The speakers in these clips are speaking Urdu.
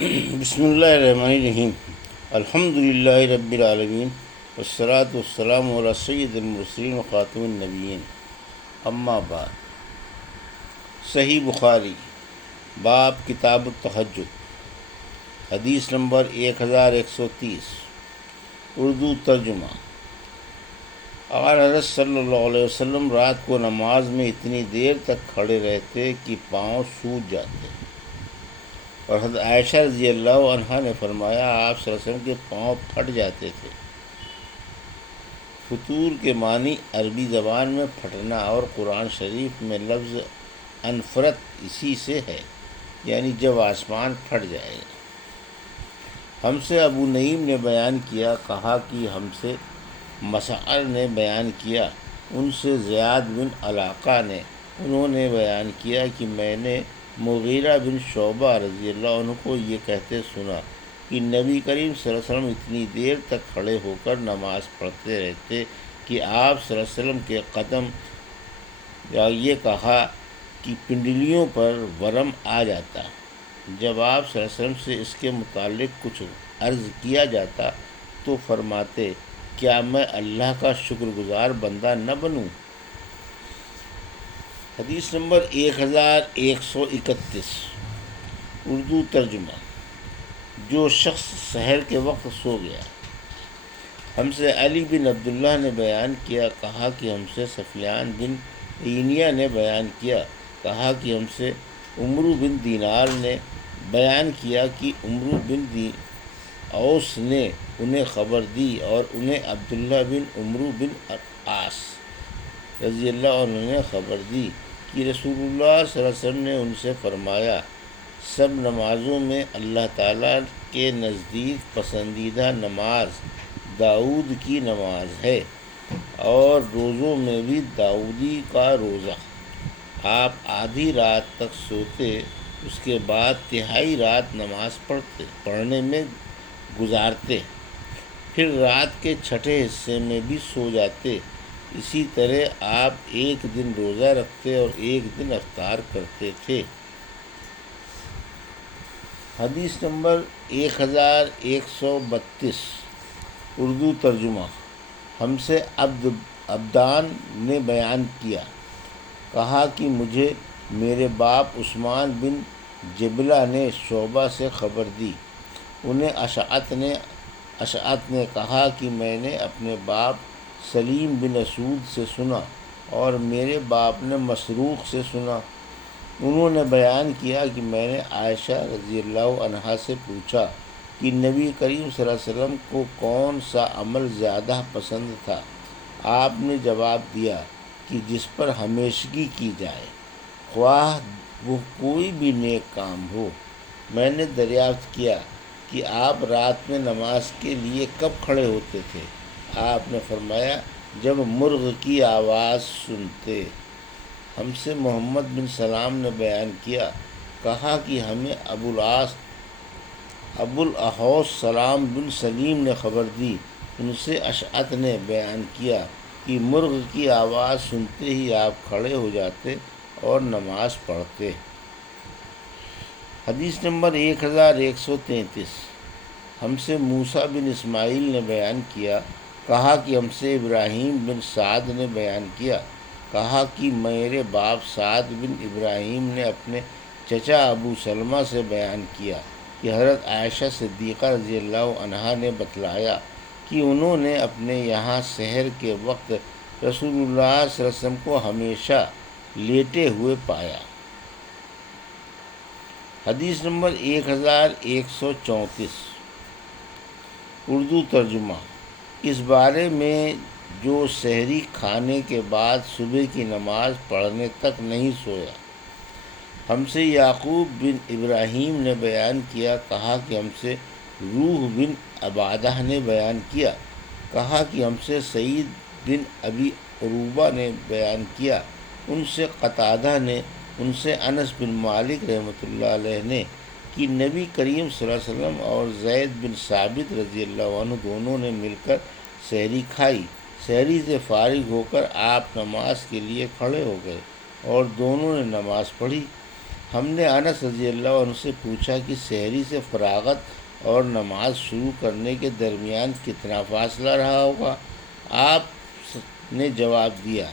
بسم اللہ الرحمن الرحیم۔ الحمد للہ رب العالمین، والصلاة والسلام علی سید المرسلین و خاتم النبیین، اما بعد۔ صحیح بخاری، باب کتاب التہجد، حدیث نمبر 1130، اردو ترجمہ۔ آقا حضرت صلی اللہ علیہ وسلم رات کو نماز میں اتنی دیر تک کھڑے رہتے کہ پاؤں سوج جاتے، اور حضرت عائشہ رضی اللہ عنہا نے فرمایا آپ صلی اللہ علیہ وسلم کے پاؤں پھٹ جاتے تھے۔ فطور کے معنی عربی زبان میں پھٹنا، اور قرآن شریف میں لفظ انفرت اسی سے ہے، یعنی جب آسمان پھٹ جائے۔ ہم سے ابو نعیم نے بیان کیا، کہا کہ ہم سے مسعر نے بیان کیا، ان سے زیاد بن علاقہ نے، انہوں نے بیان کیا کہ میں نے مغیرہ بن شعبہ رضی اللہ عنہ کو یہ کہتے سنا کہ نبی کریم صلی اللہ علیہ وسلم اتنی دیر تک کھڑے ہو کر نماز پڑھتے رہتے کہ آپ صلی اللہ علیہ وسلم کے قدم، یا یہ کہا کہ پنڈلیوں پر ورم آ جاتا۔ جب آپ صلی اللہ علیہ وسلم سے اس کے متعلق کچھ عرض کیا جاتا تو فرماتے، کیا میں اللہ کا شکر گزار بندہ نہ بنوں؟ حدیث نمبر 1131، اردو ترجمہ۔ جو شخص سحر کے وقت سو گیا۔ ہم سے علی بن عبداللہ نے بیان کیا، کہا کہ ہم سے سفیان بن عینیہ نے بیان کیا، کہا کہ ہم سے عمرو بن دینار نے بیان کیا کہ عمرو بن اوس نے انہیں خبر دی، اور انہیں عبداللہ بن عمرو بن عاص رضی اللہ عنہ نے خبر دی کہ رسول اللہ صلی اللہ علیہ وسلم نے ان سے فرمایا، سب نمازوں میں اللہ تعالیٰ کے نزدیک پسندیدہ نماز داؤد کی نماز ہے، اور روزوں میں بھی داؤدی کا روزہ۔ آپ آدھی رات تک سوتے، اس کے بعد تہائی رات نماز پڑھنے میں گزارتے، پھر رات کے چھٹے حصے میں بھی سو جاتے۔ اسی طرح آپ ایک دن روزہ رکھتے اور ایک دن افطار کرتے تھے۔ حدیث نمبر 1132، اردو ترجمہ۔ ہم سے عبدان نے بیان کیا، کہا کہ مجھے میرے باپ عثمان بن جبلہ نے شعبہ سے خبر دی، انہیں اشعت نے کہا کہ میں نے اپنے باپ سلیم بن اسود سے سنا، اور میرے باپ نے مسروق سے سنا۔ انہوں نے بیان کیا کہ میں نے عائشہ رضی اللہ عنہا سے پوچھا کہ نبی کریم صلی اللہ علیہ وسلم کو کون سا عمل زیادہ پسند تھا؟ آپ نے جواب دیا کہ جس پر ہمیشگی کی جائے، خواہ وہ کوئی بھی نیک کام ہو۔ میں نے دریافت کیا کہ آپ رات میں نماز کے لیے کب کھڑے ہوتے تھے؟ آپ نے فرمایا، جب مرغ کی آواز سنتے۔ ہم سے محمد بن سلام نے بیان کیا، کہا کہ ہمیں ابو الاحوص سلام بن سلیم نے خبر دی، ان سے اشعت نے بیان کیا کہ مرغ کی آواز سنتے ہی آپ کھڑے ہو جاتے اور نماز پڑھتے۔ حدیث نمبر 1133، ہم سے موسیٰ بن اسماعیل نے بیان کیا، کہا کہ ہم سے ابراہیم بن سعد نے بیان کیا، کہا کہ میرے باپ سعد بن ابراہیم نے اپنے چچا ابو سلمہ سے بیان کیا کہ حضرت عائشہ صدیقہ رضی اللہ عنہا نے بتلایا کہ انہوں نے اپنے یہاں سحر کے وقت رسول اللہ صلی اللہ علیہ وسلم کو ہمیشہ لیٹے ہوئے پایا۔ حدیث نمبر 1134، اردو ترجمہ۔ اس بارے میں جو سحری کھانے کے بعد صبح کی نماز پڑھنے تک نہیں سویا۔ ہم سے یعقوب بن ابراہیم نے بیان کیا، کہا کہ ہم سے روح بن عبادہ نے بیان کیا، کہا کہ ہم سے سعید بن ابی عروبہ نے بیان کیا، ان سے قتادہ نے، ان سے انس بن مالک رحمۃ اللہ علیہ نے کہ نبی کریم صلی اللہ علیہ وسلم اور زید بن ثابت رضی اللہ عنہ دونوں نے مل کر سحری کھائی۔ سحری سے فارغ ہو کر آپ نماز کے لیے کھڑے ہو گئے اور دونوں نے نماز پڑھی۔ ہم نے انس رضی اللہ عنہ سے پوچھا کہ سحری سے فراغت اور نماز شروع کرنے کے درمیان کتنا فاصلہ رہا ہوگا؟ آپ نے جواب دیا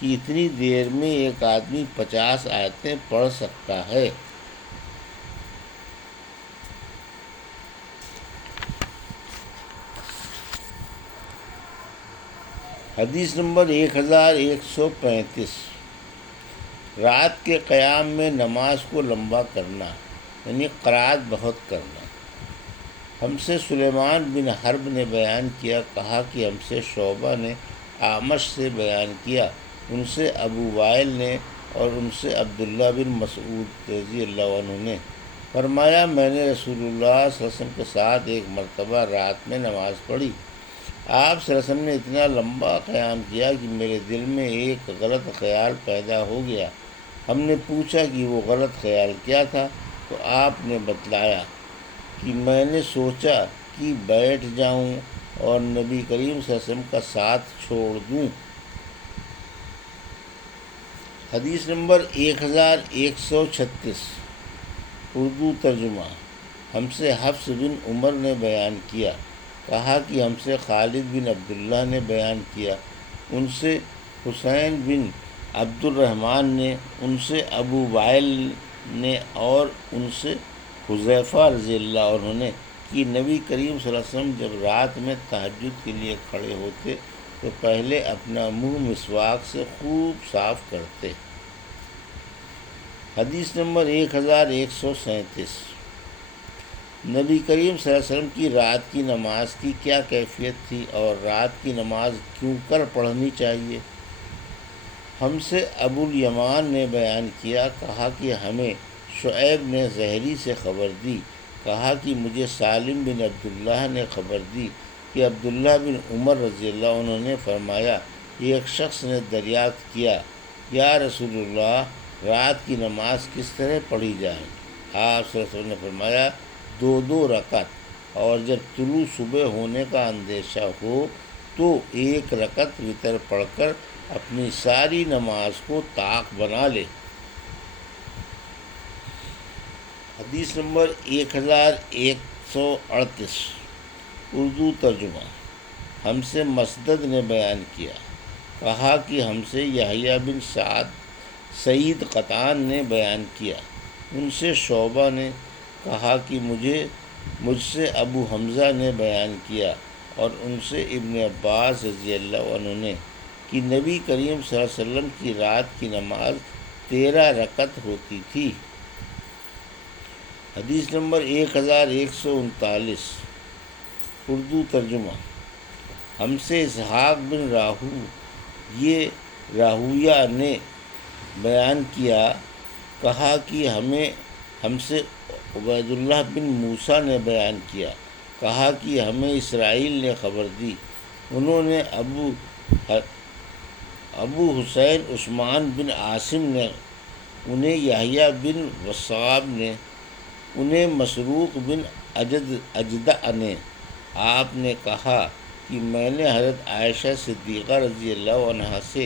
کہ اتنی دیر میں ایک آدمی 50 آیتیں پڑھ سکتا ہے۔ حدیث نمبر 1135، رات کے قیام میں نماز کو لمبا کرنا یعنی قرات بہت کرنا۔ ہم سے سلیمان بن حرب نے بیان کیا، کہا کہ ہم سے شعبہ نے اعمش سے بیان کیا، ان سے ابو وائل نے اور ان سے عبداللہ بن مسعود رضی اللہ عنہ نے فرمایا، میں نے رسول اللہ صلی اللہ علیہ وسلم کے ساتھ ایک مرتبہ رات میں نماز پڑھی۔ آپ صلی اللہ علیہ وسلم نے اتنا لمبا قیام کیا کہ میرے دل میں ایک غلط خیال پیدا ہو گیا۔ ہم نے پوچھا کہ وہ غلط خیال کیا تھا، تو آپ نے بتلایا کہ میں نے سوچا کہ بیٹھ جاؤں اور نبی کریم صلی اللہ علیہ وسلم کا ساتھ چھوڑ دوں۔ حدیث نمبر 1136، اردو ترجمہ۔ ہم سے حفص بن عمر نے بیان کیا، کہا کہ ہم سے خالد بن عبداللہ نے بیان کیا، ان سے حسین بن عبد الرحمن نے، ان سے ابو وائل نے اور ان سے حذیفہ رضی اللہ عنہ نے کہ نبی کریم صلی اللہ علیہ وسلم جب رات میں تہجد کے لیے کھڑے ہوتے تو پہلے اپنا منہ مسواک سے خوب صاف کرتے۔ حدیث نمبر 1137، نبی کریم صلی اللہ علیہ وسلم کی رات کی نماز کی کیا کیفیت تھی اور رات کی نماز کیوں کر پڑھنی چاہیے؟ ہم سے ابو الیمان نے بیان کیا، کہا کہ ہمیں شعیب نے زہری سے خبر دی، کہا کہ مجھے سالم بن عبداللہ نے خبر دی کہ عبداللہ بن عمر رضی اللہ عنہ نے فرمایا، ایک شخص نے دریافت کیا، یا رسول اللہ، رات کی نماز کس طرح پڑھی جائے؟ آپ صلی اللہ علیہ وسلم نے فرمایا، 2 رکعت، اور جب طلوع صبح ہونے کا اندیشہ ہو تو 1 رکعت وتر پڑھ کر اپنی ساری نماز کو طاق بنا لے۔ حدیث نمبر 1138، اردو ترجمہ۔ ہم سے مسدد نے بیان کیا، کہا کہ ہم سے یحییٰ بن سعید قطان نے بیان کیا، ان سے شعبہ نے، کہا کہ مجھ سے ابو حمزہ نے بیان کیا اور ان سے ابن عباس رضی اللہ عنہ نے کہ نبی کریم صلی اللہ علیہ وسلم کی رات کی نماز 13 رکعت ہوتی تھی۔ حدیث نمبر 1139، اردو ترجمہ۔ ہم سے اسحاق بن راہویہ نے بیان کیا، کہا کہ ہم سے عبید اللہ بن موسیٰ نے بیان کیا، کہا کہ ہمیں اسرائیل نے خبر دی، انہوں نے ابو حسین عثمان بن عاصم نے، انہیں یحییٰ بن وصاب نے، انہیں مسروق بن اجدع نے، آپ نے کہا کہ میں نے حضرت عائشہ صدیقہ رضی اللہ عنہا سے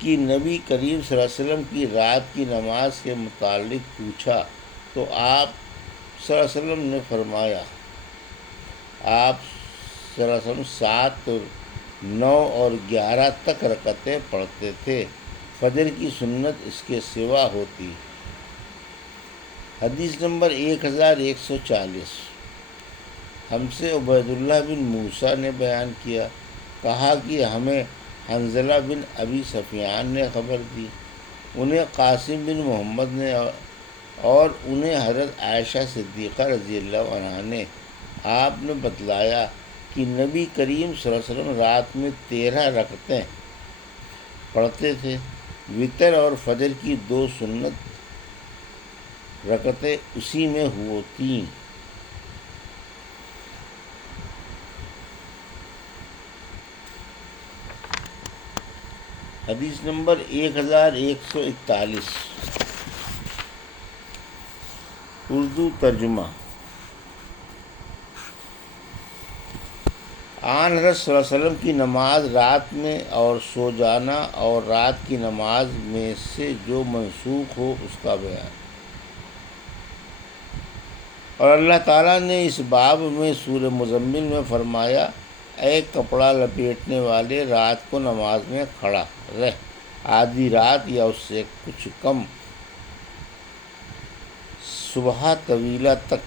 کہ نبی کریم صلی اللہ علیہ وسلم کی رات کی نماز کے متعلق پوچھا تو آپ صلی اللہ علیہ وسلم نے فرمایا، آپ صلی اللہ علیہ وسلم 7، 9 اور 11 تک رکعتیں پڑھتے تھے، فجر کی سنت اس کے سوا ہوتی۔ حدیث نمبر 1140، ہم سے عبید اللہ بن موسیٰ نے بیان کیا، کہا کہ ہمیں حنظلہ بن ابی سفیان نے خبر دی، انہیں قاسم بن محمد نے اور انہیں حضرت عائشہ صدیقہ رضی اللہ عنہا نے، آپ نے بتلایا کہ نبی کریم صلی اللہ علیہ وسلم رات میں 13 رکعتیں پڑھتے تھے، وتر اور فجر کی 2 سنت رکعتیں اسی میں ہوتیں۔ حدیث نمبر 1141، اردو ترجمہ۔ آن حضرت صلی اللہ علیہ وسلم کی نماز رات میں اور سو جانا اور رات کی نماز میں سے جو منسوخ ہو اس کا بیان۔ اور اللہ تعالیٰ نے اس باب میں سورہ مزمل میں فرمایا، اے کپڑا لپیٹنے والے، رات کو نماز میں کھڑا رہ، آدھی رات یا اس سے کچھ کم، صبح طویلہ تک۔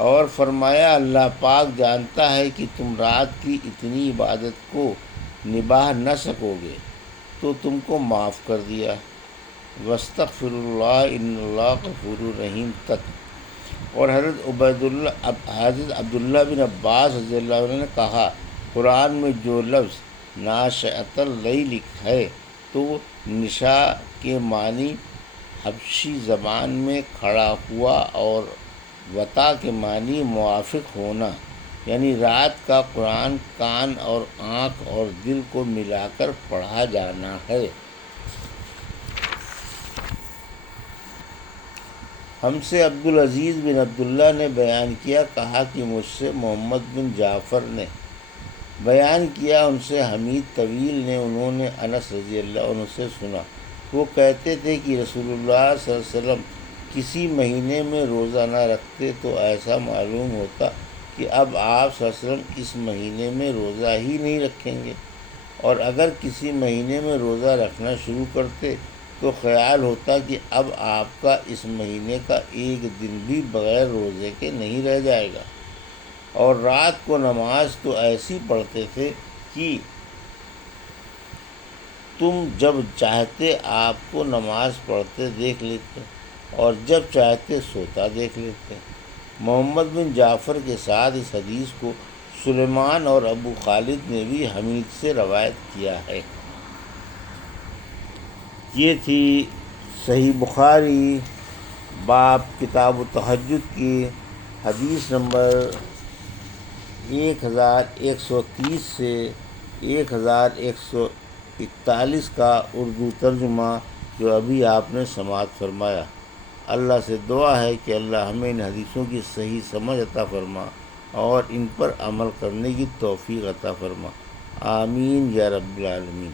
اور فرمایا، اللہ پاک جانتا ہے کہ تم رات کی اتنی عبادت کو نبھا نہ سکو گے تو تم کو معاف کر دیا۔ وَاسْتَغْفِرُوا اللَّهَ إِنَّ اللَّهَ غَفُورٌ رَحِيمٌ تک۔ اور حضرت عبداللہ بن عباس رضی اللہ عنہ نے کہا، قرآن میں جو لفظ ناشئۃ اللیل ہے تو نشاء کے معنی حبشی زبان میں کھڑا ہوا اور وطا کے معنی موافق ہونا، یعنی رات کا قرآن کان اور آنکھ اور دل کو ملا کر پڑھا جانا ہے۔ ہم سے عبدالعزیز بن عبداللہ نے بیان کیا، کہا کہ مجھ سے محمد بن جعفر نے بیان کیا، ان سے حمید طویل نے، انہوں نے انس رضی اللہ عنہ سے سنا، وہ کہتے تھے کہ رسول اللہ صلی اللہ علیہ وسلم کسی مہینے میں روزہ نہ رکھتے تو ایسا معلوم ہوتا کہ اب آپ صلی اللہ علیہ وسلم اس مہینے میں روزہ ہی نہیں رکھیں گے، اور اگر کسی مہینے میں روزہ رکھنا شروع کرتے تو خیال ہوتا کہ اب آپ کا اس مہینے کا ایک دن بھی بغیر روزے کے نہیں رہ جائے گا۔ اور رات کو نماز تو ایسی پڑھتے تھے کہ تم جب چاہتے آپ کو نماز پڑھتے دیکھ لیتے اور جب چاہتے سوتا دیکھ لیتے۔ محمد بن جعفر کے ساتھ اس حدیث کو سلیمان اور ابو خالد نے بھی حمید سے روایت کیا ہے۔ یہ تھی صحیح بخاری باب کتاب التہجد کی حدیث نمبر 1130 سے 1141 کا اردو ترجمہ جو ابھی آپ نے سماعت فرمایا۔ اللہ سے دعا ہے کہ اللہ ہمیں ان حدیثوں کی صحیح سمجھ عطا فرما اور ان پر عمل کرنے کی توفیق عطا فرما، آمین یا رب العالمین۔